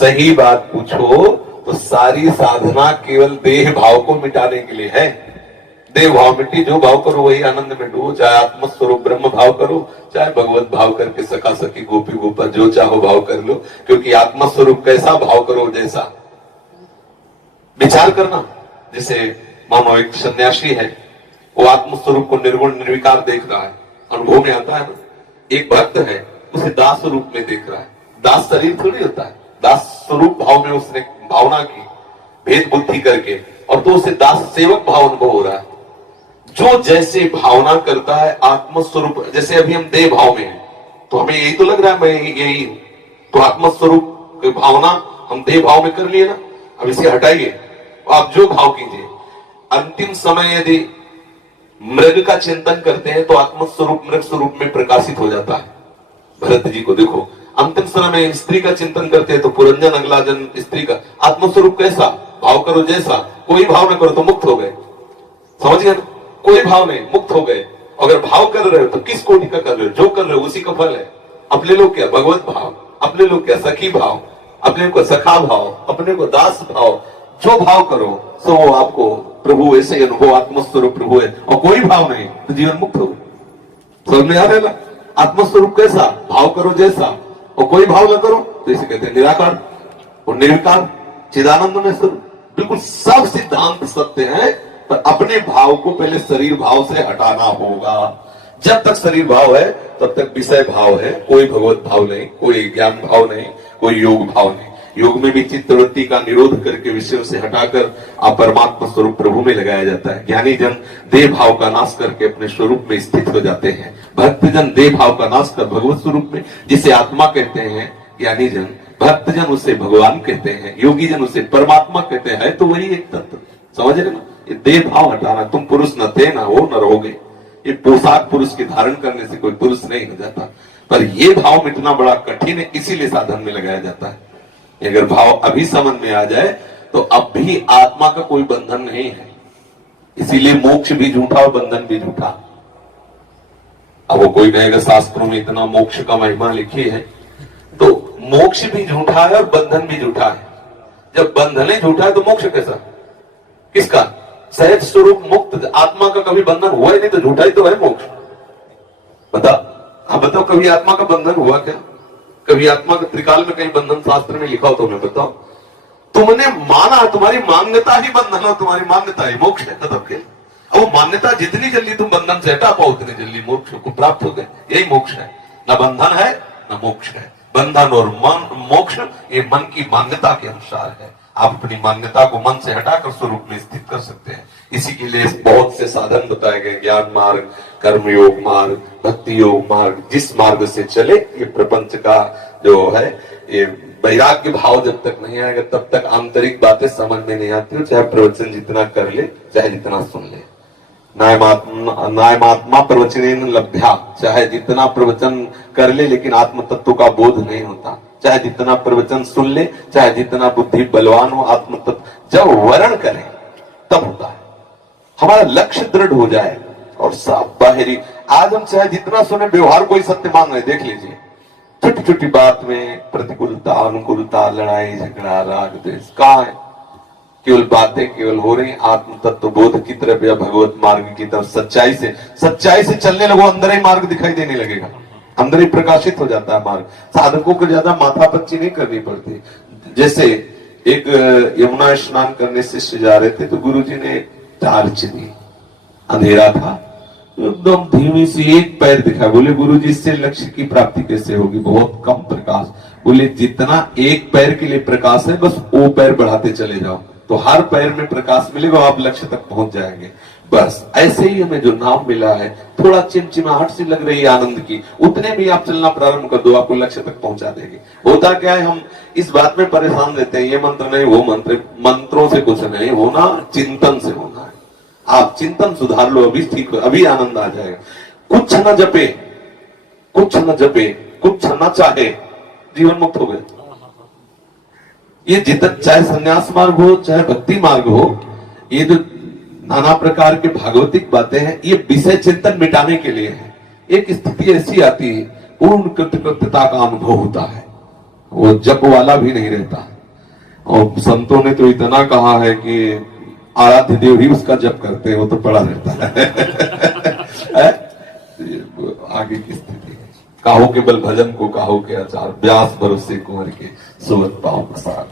सही बात पूछो तो सारी साधना केवल देह भाव को मिटाने के लिए है। देह भाव मिट्टी, जो भाव करो वही आनंद में डूबो, चाहे आत्मस्वरूप ब्रह्म भाव करो, चाहे भगवत भाव करके सखा सखी गोपी गोपा जो चाहो भाव कर लो। क्योंकि आत्मस्वरूप कैसा भाव करो जैसा विचार करना। जैसे मानो एक सन्यासी है, वो आत्मस्वरूप को निर्गुण निर्विकार देख रहा है, अनुभव में आता है ना। एक भक्त है, उसे दास स्वरूप में देख रहा है। दास शरीर थोड़ी होता है, दास स्वरूप भाव में उसने भावना की भेद बुद्धि करके, और तो उसे दास सेवक भाव अनुभव हो रहा है। जो जैसे भावना करता है आत्मस्वरूप, जैसे अभी हम देह भाव में हैं तो हमें यही तो लग रहा है मैं यही हूं, तो आत्मस्वरूप की भावना हम देह भाव में कर लिए ना। अब इसे हटाइए, आप जो भाव कीजिए। अंतिम समय यदि मृग का चिंतन करते हैं तो आत्मस्वरूप मृग स्वरूप में प्रकाशित हो जाता है। भरत जी को देखो, अंतिम समय में स्त्री का चिंतन करते हैं तो पुरंजन अगला जन्म स्त्री का। आत्मस्वरूप कैसा भाव करो जैसा, कोई भाव न करो तो मुक्त हो गए। समझ गए ना, कोई भाव नहीं, मुक्त हो गए। अगर भाव कर रहे हो तो किस कोटि का कर रहे हो, जो कर रहे हो उसी का फल है। अपने लोग क्या भगवत भाव, अपने लोग क्या सखी भाव, अपने को सखा भाव, अपने को दास भाव, जो भाव करो सो वो आपको प्रभु ऐसे ही अनुभव, आत्मस्वरूप प्रभु है। और कोई भाव नहीं तो जीवन मुक्त हो। समझ में आ रहा है ना। आत्मस्वरूप कैसा भाव करो जैसा, और कोई भाव न करो तो इसे कहते हैं निराकार और निर्विकार चिदानंद में स्वरूप। बिल्कुल सब सिद्धांत सत्य है, पर अपने भाव को पहले शरीर भाव से हटाना होगा। जब तक शरीर भाव है तब तक विषय भाव है, कोई भगवत भाव नहीं, कोई ज्ञान भाव नहीं, कोई योग भाव नहीं। योग में भी चित्तवृत्ति का निरोध करके विषयों से हटाकर आप परमात्मा स्वरूप प्रभु में लगाया जाता है। ज्ञानी जन देह भाव का नाश करके अपने स्वरूप में स्थित हो जाते हैं। भक्त जन देह भाव का नाश कर भगवत स्वरूप में, जिसे आत्मा कहते हैं ज्ञानी जन, भक्त जन उसे भगवान कहते हैं, योगी जन उसे परमात्मा कहते हैं। तो वही एक तत्व, समझ रहे ना। ये देह भाव हटाना, तुम पुरुष न थे ना हो न रहोगे। ये पोशाक पुरुष की धारण करने से कोई पुरुष नहीं हो जाता, पर ये भाव मिटना बड़ा कठिन है, इसीलिए साधन में लगाया जाता है। अगर भाव अभी समझ में आ जाए तो अब भी आत्मा का कोई बंधन नहीं है। इसीलिए मोक्ष भी झूठा और बंधन भी झूठा। अब वो कोई कहेगा शास्त्रों में इतना मोक्ष का महिमा लिखी है, तो मोक्ष भी झूठा है और बंधन भी झूठा है। जब बंधन ही झूठा है तो मोक्ष कैसा, किसका? सहज स्वरूप मुक्त आत्मा का कभी बंधन हुआ ही नहीं, तो झूठा ही तो है मोक्ष। बता, आप बताओ कभी आत्मा का बंधन हुआ क्या? कभी आत्मा का त्रिकाल में कहीं बंधन शास्त्र में लिखा हो तो मैं बताओ। तुमने माना, तुम्हारी मान्यता ही बंधन हो, तुम्हारी मान्यता ही मोक्ष है। तब के अब वो मान्यता जितनी जल्दी तुम बंधन से हटा पाओ उतनी जल्दी मोक्ष को प्राप्त हो गए। यही मोक्ष है। न बंधन है न मोक्ष है। बंधन और मोक्ष ये मन की मान्यता के अनुसार है। आप अपनी मान्यता को मन से हटाकर स्वरूप में स्थित कर सकते हैं। इसी के लिए बहुत से साधन बताए गए, ज्ञान मार्ग, कर्म योग मार्ग, भक्ति योग मार्ग। जिस मार्ग से चले, ये प्रपंच का जो है, ये वैराग्य भाव जब तक नहीं आएगा तब तक आंतरिक बातें समझ में नहीं आती। चाहे प्रवचन जितना कर ले, चाहे जितना सुन ले। नायमात्मा प्रवचनेन लभ्या, चाहे जितना प्रवचन कर ले लेकिन आत्म तत्व का बोध नहीं होता। चाहे जितना प्रवचन सुन ले, चाहे जितना बुद्धि बलवान हो, आत्म तत्व जब वर्ण करें तब होता है। हमारा लक्ष्य दृढ़ हो जाए और सब बाहरी, आज हम चाहे जितना सुने व्यवहार कोई सत्य मान रहे, देख लीजिए छोटी छोटी बात में प्रतिकूलता अनुकूलता, लड़ाई झगड़ा, राग द्वेष, कहाँ है? केवल बातें केवल हो रही आत्म तत्व बोध की तरफ या भगवत मार्ग की तरफ सच्चाई से चलने लगो, अंदर ही मार्ग दिखाई देने लगेगा, अंदर ही प्रकाशित हो जाता है मार्ग। साधकों को ज्यादा माथापच्ची नहीं करनी पड़ती। जैसे एक यमुना स्नान करने शिष्य जा रहे थे तो गुरुजी ने टार्च दी, अंधेरा था, एकदम धीमी सी एक पैर दिखा। बोले गुरुजी इससे लक्ष्य की प्राप्ति कैसे होगी, बहुत कम प्रकाश। बोले जितना एक पैर के लिए प्रकाश है बस वो पैर बढ़ाते चले जाओ तो हर पैर में प्रकाश मिलेगा, आप लक्ष्य तक पहुंच जाएंगे। बस ऐसे ही हमें जो नाम मिला है, थोड़ा चिमचिमाहट सी लग रही है आनंद की, उतने भी आप चलना प्रारंभ कर दो, आपको लक्ष्य तक पहुंचा देंगे। होता क्या है, हम इस बात में परेशान रहते हैं, ये मंत्र नहीं वो मंत्र, मंत्रों से कुछ नहीं होना, चिंतन से होना है। आप चिंतन सुधार लो, अभी ठीक हो, अभी आनंद आ जाएगा। कुछ न जपे, कुछ न जपे, कुछ न चाहे, जीवन मुक्त हो गए। ये जितना चाहे संन्यास मार्ग हो चाहे भक्ति मार्ग हो, ये जो नाना प्रकार के भागवतिक बातें हैं, ये विषय चिंतन मिटाने के लिए है। एक स्थिति ऐसी आती है, पूर्ण कृतकृत्यता का अनुभव होता है, वो जप वाला भी नहीं रहता। और संतों ने तो इतना कहा है कि आराध्य देव ही उसका जप करते हैं, वो तो पड़ा रहता है। आगे की स्थिति काहो के बल भजन को काहो के आचार, व्यास भरोसे कुंवर के सुवत पाओ प्रसाद।